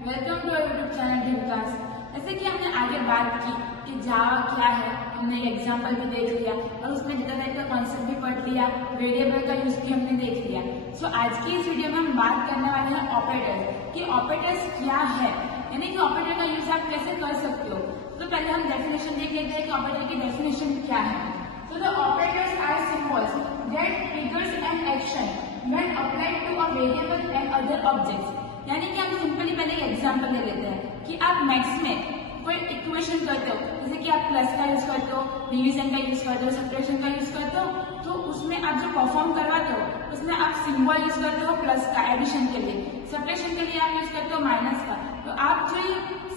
Welcome to our YouTube channel D class. जैसे कि हमने आगे बात की कि जावा क्या है, हमने एग्जाम्पल भी देख लिया और उसमें डेटा टाइप का कॉन्सेप्ट भी पढ़ लिया, वेरिएबल का यूज भी हमने देख लिया। सो आज की इस वीडियो में हम बात करने वाले हैं ऑपरेटर्स कि ऑपरेटर्स क्या है, यानी कि ऑपरेटर का यूज आप कैसे कर सकते हो। तो पहले हम डेफिनेशन देख लेते हैं कि ऑपरेटर की डेफिनेशन क्या है। So the operators are symbols that triggers an action when applied to a variable and other objects। यानी कि हम सिंपली पहले एक एग्जांपल ले लेते हैं कि आप मैथ्स में कोई इक्वेशन करते हो, जैसे कि आप प्लस का यूज करते हो, डिवीजन का यूज करते हो, सब्ट्रैक्शन का यूज करते हो, तो उसमें आप जो परफॉर्म करवाते हो उसमें आप सिंबल यूज करते हो प्लस का एडिशन के लिए, सब्ट्रैक्शन के लिए आप यूज करते हो माइनस का। तो आप जो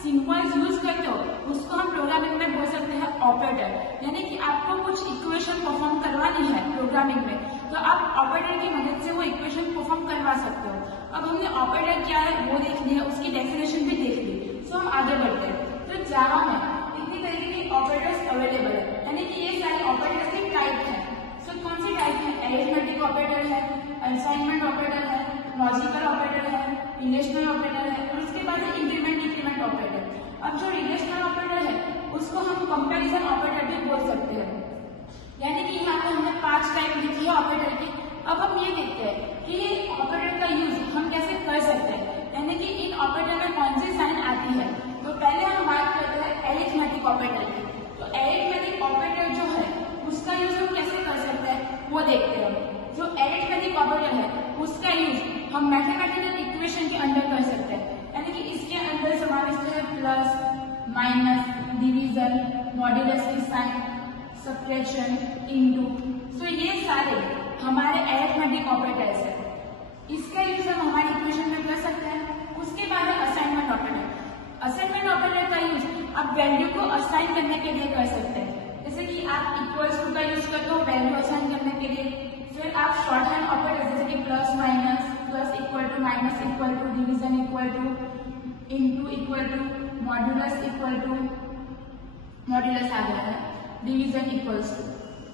सिंबल्स यूज करते हो उसको हम प्रोग्रामिंग में बोल सकते हैं ऑपरेटर। यानी कि आपको कुछ इक्वेशन परफॉर्म करवानी है प्रोग्रामिंग में, तो आप ऑपरेटर की मदद से वो इक्वेशन परफॉर्म करवा सकते हो। अब हमने ऑपरेटर क्या है वो देख लिया, उसकी डेफिनेशन भी देख ली। सो हम आगे बढ़ते हैं। तो जावा में इतनी तरीके की ऑपरेटर्स अवेलेबल है, यानी कि ये सारे ऑपरेटर्स की टाइप है। सो कौन सी टाइप है? अरिथमेटिक ऑपरेटर है, असाइनमेंट ऑपरेटर है, लॉजिकल ऑपरेटर है, रिलेशनल ऑपरेटर है और उसके बाद है इंक्रीमेंट डिक्रीमेंट ऑपरेटर। अब जो रिलेशनल ऑपरेटर है उसको हम कंपैरिजन ऑपरेटर भी बोल सकते हैं। यानी कि यहाँ पे हमने 5 टाइप लिखी है ऑपरेटर की। अब हम ये देखते हैं कि ये ऑपरेटर का यूज हम कैसे कर सकते हैं, यानी कि इन ऑपरेटर में कौन सी साइन आती है। तो पहले हम बात करते हैं अरिथमेटिक ऑपरेटर की। तो अरिथमेटिक ऑपरेटर जो है उसका यूज हम कैसे कर सकते हैं वो देखते हैं। जो अरिथमेटिक ऑपरेटर है उसका यूज हम मैथमेटिकल इक्वेशन के अंदर कर सकते हैं, यानी कि इसके अंदर समावेश है प्लस, माइनस, डिवीजन, मॉड्यूलस की साइन, सब्ट्रैक्शन, इनटू। तो ये सारे हमारे अरिथमेटिक ऑपरेटर्स है, इसका यूज हम हमारी इक्वेशन में कर सकते हैं। उसके बाद है असाइनमेंट ऑपरेटर। असाइनमेंट ऑपरेटर का यूज आप वैल्यू को असाइन करने के लिए कर सकते हैं, जैसे कि आप इक्वल्स टू का यूज करते हो वैल्यू असाइन करने के लिए। फिर आप शॉर्ट हैंड ऑपरेटर जैसे कि plus minus, plus equal to, minus equal to, division equal to, into equal to, modulus equal to, modulus आ गया है, डिवीजन इक्वल्स टू।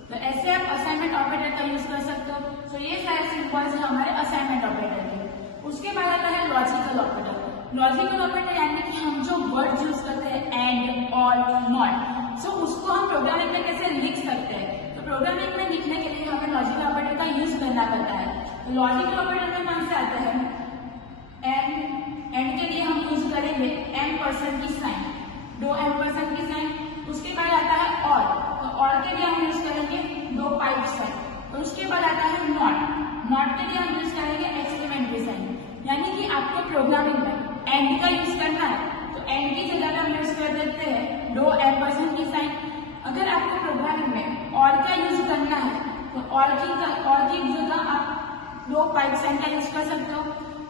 तो ऐसे आप असाइनमेंट ऑपरेटर का यूज कर सकते हो। तो ये सारे सिंबल्स हैं हमारे असाइनमेंट ऑपरेटर के। उसके बाद आता है लॉजिकल ऑपरेटर। लॉजिकल ऑपरेटर यानी कि हम जो वर्ड यूज करते हैं एंड, और, नॉट, सो उसको हम प्रोग्रामिंग में कैसे लिख सकते हैं। तो प्रोग्रामिंग में लिखने के लिए हमें लॉजिकल ऑपरेटर का यूज करना पड़ता है। लॉजिकल ऑपरेटर में कौन से आते हैं? एंड के लिए हम यूज करेंगे एम्परसेंड की साइन, 2 एम्परसेंड की साइन। उसके बाद आता है और के लिए हम यूज करेंगे 2 पाइप साइन। और उसके बाद आता है नॉट के लिए हम यूज करेंगे एक्सक्लेमेटरी साइन। यानी कि आपको प्रोग्रामिंग में एंड का यूज करना है तो एंड की जगह हम यूज कर देते हैं 2 एम्परसेंड की साइन। अगर आपको प्रोग्रामिंग में और का यूज करना है तो और की जगह आप 2 पाइप साइन का यूज कर सकते हो।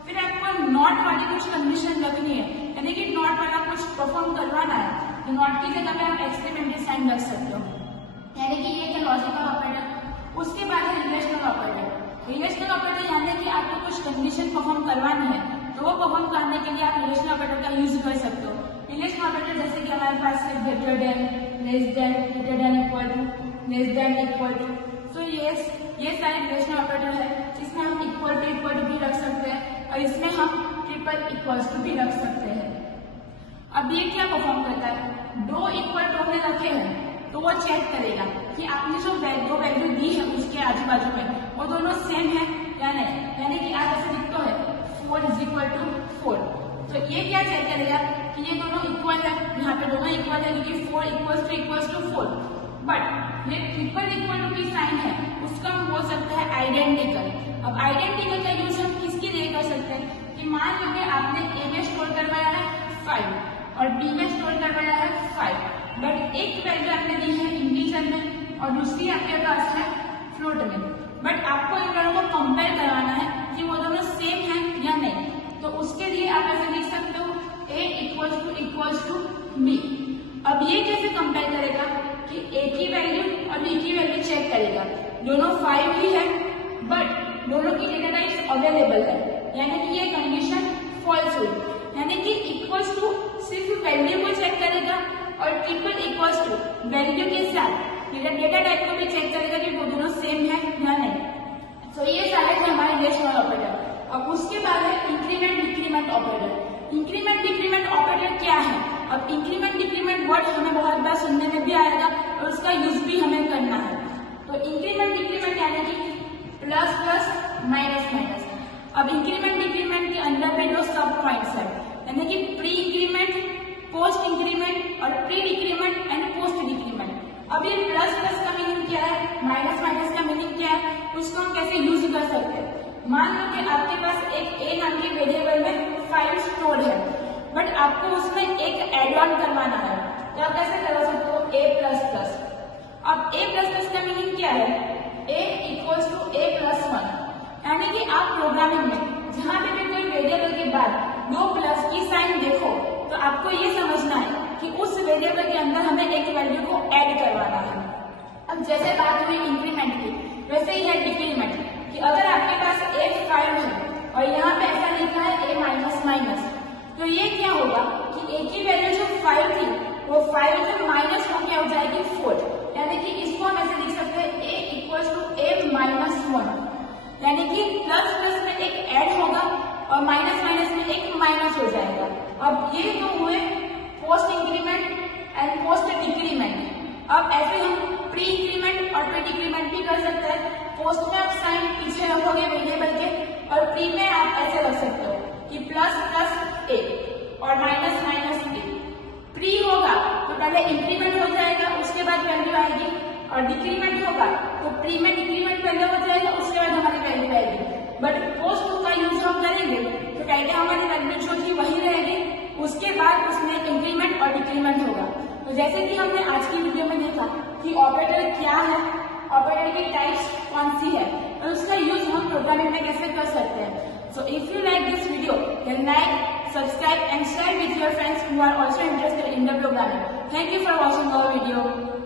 फिर आपको नॉट वाली कुछ कंडीशन रखनी है, यानी कि नॉट वाला कुछ परफॉर्म करवाना है तो नॉट की जगह पे आप एक्सक्लेमेटरी साइन रख सकते हो। यानी कि ये है लॉजिकल ऑपरेटर। उसके बाद है रिलेशनल ऑपरेटर। रिलेशनल ऑपरेटर यानी कि आपको कुछ कंडीशन परफॉर्म करवानी है तो वो परफॉर्म करने के लिए आप रिलेशनल ऑपरेटर का यूज कर सकते हो। रिलेशनल ऑपरेटर जैसे कि हमारे पास है greater than, less than, greater than equal to, less than equal to. तो ये सारे रिलेशनल ऑपरेटर है। इसमें हम इक्वल टू भी रख सकते हैं और इसमें हम ट्रिपल इक्वल्स टू भी रख सकते हैं। अब ये क्या परफॉर्म करता है? 2 इक्वल टू हमने रखे हैं तो वो चेक करेगा कि आपने जो वैल्यू दी है उसके आजू बाजू में वो दोनों सेम है या नहीं। यानी कि आप ऐसे लिखते हो 4 इज इक्वल टू 4, तो ये क्या चेक करेगा कि ये दोनों इक्वल है। यहाँ पे दोनों इक्वल है क्योंकि 4 इक्वल्स टू 4। बट ये ट्रिपल इक्वल टू की साइन है उसका हम बोल सकते हैं आइडेंटिकल। अब आइडेंटिकल का यूज हम किसके लिए कर सकते हैं कि मान लीजिए आपने ए में स्टोर करवाया है 5 और बी में स्टोर करवाया है 5, बट एक वैल्यू आपने दी है इंटीजर में और दूसरी आपके पास है फ्लोट में। बट आपको इन दोनों को कंपेयर करवाना है कि वो दोनों सेम है या नहीं। तो उसके लिए आप ऐसे लिख सकते हो a इक्वल्स टू b। अब ये कैसे कंपेयर करेगा कि a की वैल्यू और b की वैल्यू चेक करेगा। दोनों 5 ही है बट दोनों की डेटा टाइप्स अवेलेबल है, यानी कि ये कंडीशन फॉल्स हुई। यानी कि इक्वल्स टू सिर्फ वैल्यू को चेक करेगा और ट्रिपल इक्वल्स टू वैल्यू के साथ डेटा टाइप को भी चेक करेगा कि वो दोनों सेम है या नहीं। तो ये सारे थे हमारे रिलेशनल ऑपरेटर। अब उसके बाद है इंक्रीमेंट डिक्रीमेंट ऑपरेटर। इंक्रीमेंट अब इंक्रीमेंट डिक्रीमेंट वर्ड हमें बहुत बार सुनने में भी आएगा और उसका यूज भी हमें करना है। तो इंक्रीमेंट डिक्रीमेंट यानी कि प्लस प्लस माइनस माइनस। अब इंक्रीमेंट डिक्रीमेंट के अंदर भी दो सब पॉइंट्स है, यानी कि प्री इंक्रीमेंट, पोस्ट इंक्रीमेंट और pre decrement and post decrement. अब ये प्लस प्लस का मीनिंग क्या है, माइनस माइनस का मीनिंग क्या है, उसको हम कैसे यूज कर सकते हैं। मान लो कि आपके पास एक ए नाम के वेरिएबल में 5 स्टोर है, बट आपको उसमें एक एड ऑन करवाना है, तो आप कैसे करवा सकते हो, ए प्लस प्लस। अब ए प्लस प्लस का मीनिंग क्या है, ए इक्वल्स टू ए प्लस 1, यानी कि आप प्रोग्रामिंग में जहां पे भी कोई वेरिएबल के बाद 2 प्लस की साइन देखो तो आपको ये समझना है कि उस वेरिएबल के अंदर हमें एक वैल्यू को ऐड करवाना है। अब जैसे बात हुई इंक्रीमेंट की, वैसे ही है डिक्रीमेंट कि अगर आपके पास एक 5 है और यहाँ पे ऐसा लिखा है ए माइनस माइनस, तो ये क्या होगा कि ए की वैल्यू जो 5 थी वो 5 जो माइनस हो क्या हो जाएगी 4, यानी कि इसको हम ऐसे लिख सकते हैं ए इक्वल्स टू ए माइनस 1, यानी कि प्लस प्लस में एक ऐड होगा और माइनस माइनस में एक माइनस हो जाएगा। अब ये तो हुए post increment and post decrement. अब ऐसे हम प्री इंक्रीमेंट और प्री डिक्रीमेंट भी कर सकते हैं। पोस्ट में आप साइन पीछे रखोगे वेरिएबल के और प्री में आप ऐसे रख सकते हो कि प्लस प्लस ए और माइनस माइनस ए। प्री होगा तो पहले इंक्रीमेंट हो जाएगा, उसके बाद वैल्यू आएगी, और डिक्रीमेंट होगा तो प्री में डिक्रीमेंट पहले हो जाएगा, उसके बाद हमारी वैल्यू आएगी। बट पोस्ट का यूज हम करेंगे तो पहले हमारी वैल्यू जो थी वही रहेगी, उसके बाद उसमें इंक्रीमेंट और डिक्रीमेंट होगा। तो जैसे कि हमने आज की वीडियो में देखा कि ऑपरेटर क्या है, ऑपरेटर की टाइप्स कौन सी है और उसका यूज हम प्रोग्रामिंग में कैसे कर सकते हैं। So if you like this video then like, subscribe and share with your friends who are also interested in the programming. Thank you for watching our video.